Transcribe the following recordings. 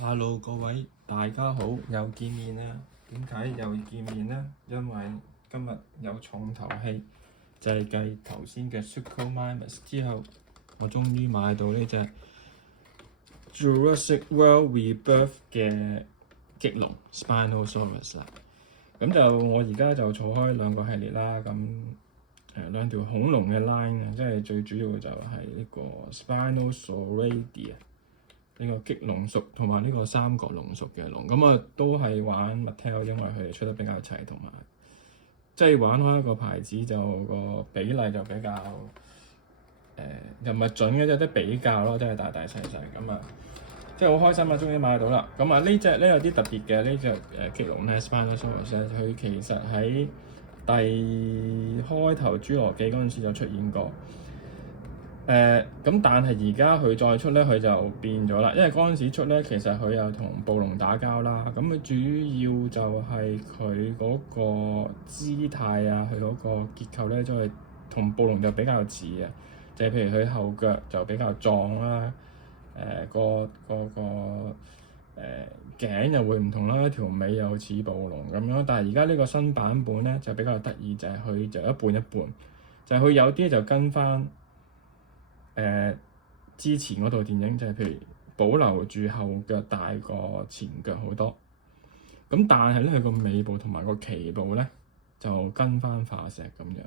Hello 各位，大家好，又見面啦。點解又見面呢？因為今日有重頭戲，就係繼頭先嘅 Suchomimus 之後，我終於買到呢隻 Jurassic World Rebirth 嘅棘龍 Spinosaurus 啦。咁就我而家就儲開兩個系列啦。咁兩條恐龍嘅 line 啊，即係最主要就係呢個 Spinosauridae。呢個棘龍屬同埋呢個三角龍屬嘅龍，咁啊都係玩 Mattel，因為佢哋出得比較齊，同埋即係玩開一個牌子就個比例就比較又唔係準嘅，即係比較咯，即係大大細細咁啊，即係好開心啊！終於買到啦。咁啊呢隻咧有啲特別嘅，呢隻棘龍咧 Spinosaurus 咧，佢其實喺第開頭侏羅紀嗰陣時就出現過。咁但係而家佢再出咧，佢就變咗啦。因為嗰陣時出咧，其實佢又同暴龍打交啦。咁佢主要就係佢嗰個姿態啊，佢嗰個結構咧，就係同暴龍就比較似嘅。就係譬如佢後腳就比較壯啦，個頸又會唔同啦，條尾又似暴龍咁樣。但係而家呢個新版本咧就比較得意，就係佢就一半一半，就係佢有啲就跟翻。之前嗰套電影就係譬如保留住後腳大過前腳好多，咁但係咧佢個尾部同埋個鰭部咧就跟翻化石咁樣。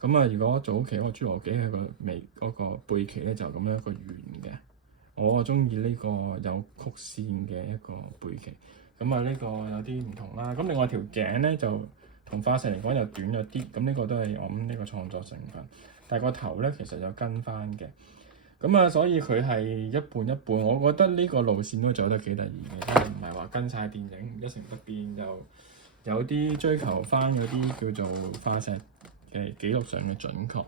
咁啊，如果早期嗰個侏羅紀佢個尾嗰個背鰭咧就咁樣一個圓嘅，我中意呢個有曲線嘅一個背鰭。咁啊呢個有啲唔同啦。咁另外條頸咧就同化石嚟講又短咗啲，咁呢個都係我諗呢個創作成分。但係個頭咧其實就跟翻嘅，咁啊所以佢係一半一半。我覺得呢個路線都走得幾得意嘅，即係唔係話跟晒電影一成不變，就有啲追求翻嗰啲叫做化石嘅記錄上嘅準確。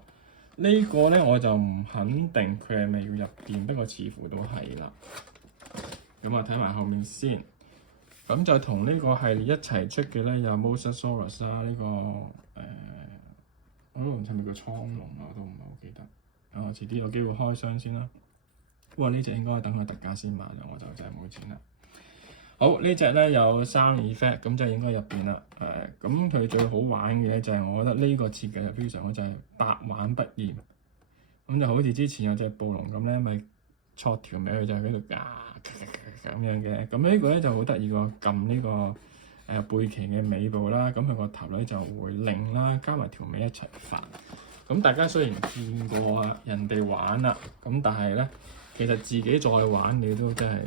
呢個咧我就唔肯定佢係咪要入電，不過似乎都係啦。咁啊睇埋後面先，咁就同呢個系列一齊出嘅咧有 Mosasaurus 啦，呢個我都唔知係咪叫蒼龍啊，我都唔係好記得。遲啲有機會開箱先啦。哇！呢隻應該等佢特價先買啦，我就真係冇錢啦。好，呢隻咧有3 effect，咁就應該入邊啦。咁佢最好玩嘅就係我覺得呢個設計就非常好，就係百玩不厭。咁就好似之前有隻暴龍咁咧，咪戳條尾佢就喺度咁樣嘅。咁呢個咧就好得意喎，撳呢個背鰭嘅尾部啦，咁佢個頭咧就會擰啦，加埋條尾一齊發。咁大家雖然見過啊人哋玩啦，咁但係咧其實自己再玩你都真係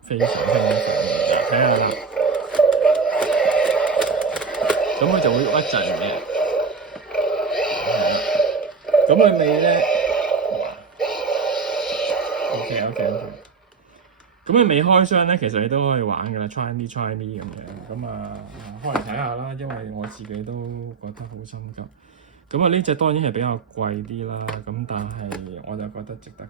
非常興奮嘅。睇下啦，咁佢就會喐一陣嘅，咁佢尾咧 OK。咁你未開箱咧，其實你都可以玩㗎啦，try me 咁樣。咁啊，開嚟睇下啦，因為我自己都覺得好心急。咁啊，呢隻當然係比較貴啲啦，咁但係我就覺得值得嘅。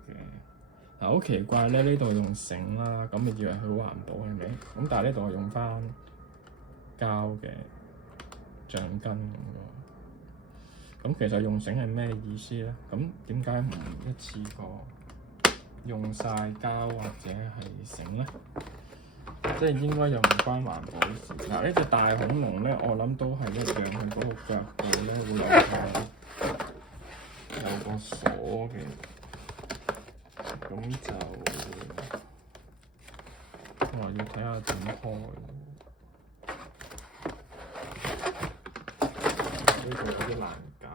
嗱，好奇怪咧，呢度用繩啦，咁你以為佢好環保係咪？咁但係呢度係用翻膠嘅橡筋咁喎。咁其實用繩係咩意思咧？咁點解唔一次過用晒膠或者係繩咧？即係應該又唔關環保事。嗱，呢隻大恐龍咧，我諗都係一樣，佢嗰個腳部咧會有個鎖嘅，咁就我要睇下點開。呢個有啲難搞。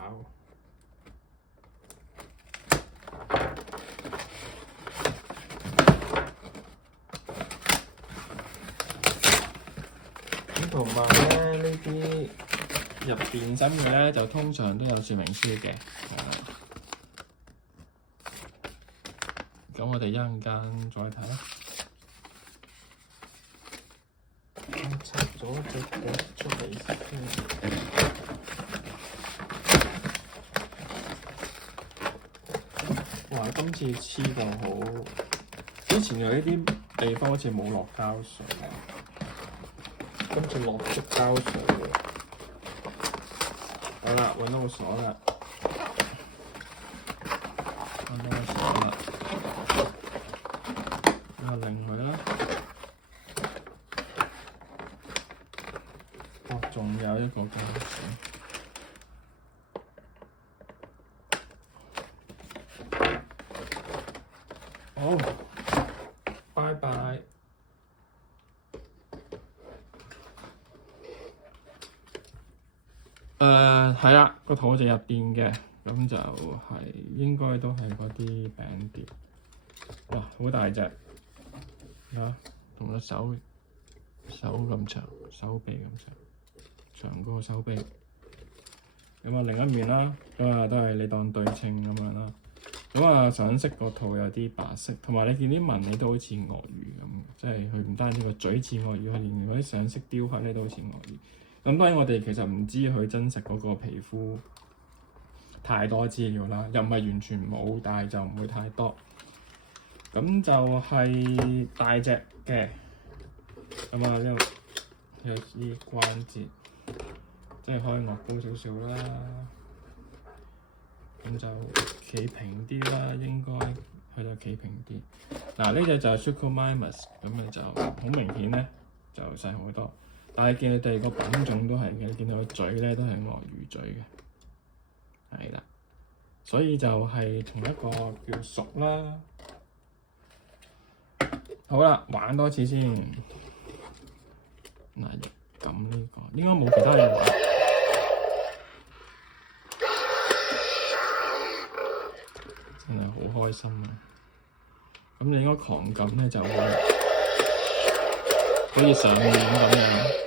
同埋咧，呢啲入電芯嘅咧，就通常都有說明書嘅。咁我哋一陣間再睇啦。拆咗隻腳出嚟先。哇！今次黐到好，之前有呢啲地方好似冇落膠水。今次落足膠水喎，好啦，揾到個鎖啦，擰佢啦，仲有一個膠水。好，拜拜。係啦，個肚就入邊嘅，咁就係應該都係嗰啲餅碟。哇，好大隻啊！同個手咁長，手臂咁長，長過手臂。咁啊，另一面啦，咁啊都係你當對稱咁樣啦。咁啊，上色個肚有啲白色，同埋你見啲紋理都好似鱷魚咁，即係佢唔單止個嘴似鱷魚，佢連嗰啲上色雕刻咧都好似鱷魚。咁當然我哋其實唔知佢真實嗰個皮膚太多資料啦，又唔係完全冇，但係就唔會太多。咁就係大隻嘅，咁啊呢度有啲關節，即係可以樂高少少啦。咁就企平啲啦，應該佢就企平啲。嗱，呢隻就係 Suchomimus， 咁咪就好明顯咧，就細好多。但係見佢哋個品種都係嘅，你見到個嘴咧都係鱷魚嘴嘅，係啦。所以就係同一個叫屬啦。好啦，玩多次先。嗱，咁呢個應該冇其他嘢玩。真係好開心啊！咁你應該狂撳咧就會好似上面咁樣。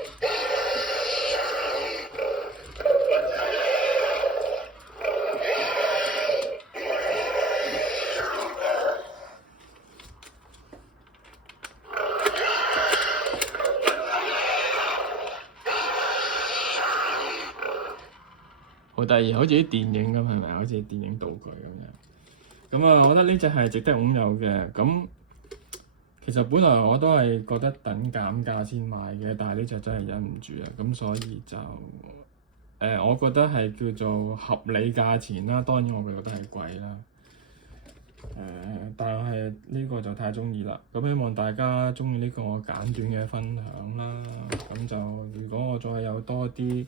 好得意，好似啲電影咁，係咪？好似電影道具咁樣。咁啊，我覺得呢隻係值得擁有嘅。咁其實本來我都係覺得等減價先買嘅，但係呢隻真係忍唔住啊！咁所以就我覺得係叫做合理價錢啦。當然我會覺得係貴啦。但係呢個就太中意啦。咁希望大家中意呢個簡短嘅分享啦。咁就如果我再有多啲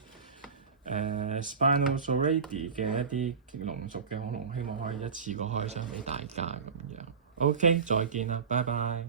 Spinosauridae 嘅一啲濃縮嘅恐龍，希望可以一次過開箱俾大家咁樣。OK，再見啦，拜拜。